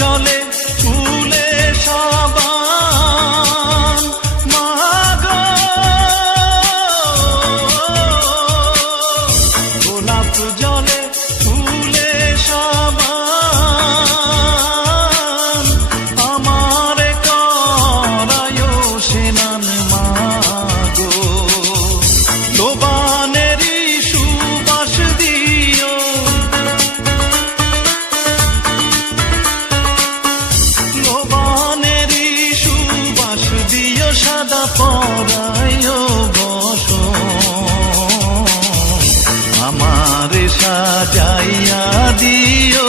জলে ফুলে সাবান মাগো, গোলাপ জলে ফুলে সাবান আমারে করায় স্নান মাগো। লোবানেরই সুবাস দিও, লোবানেরই সুবাস দিও, সাদা পরায় বসন আমারে সাজাইয়া দিও।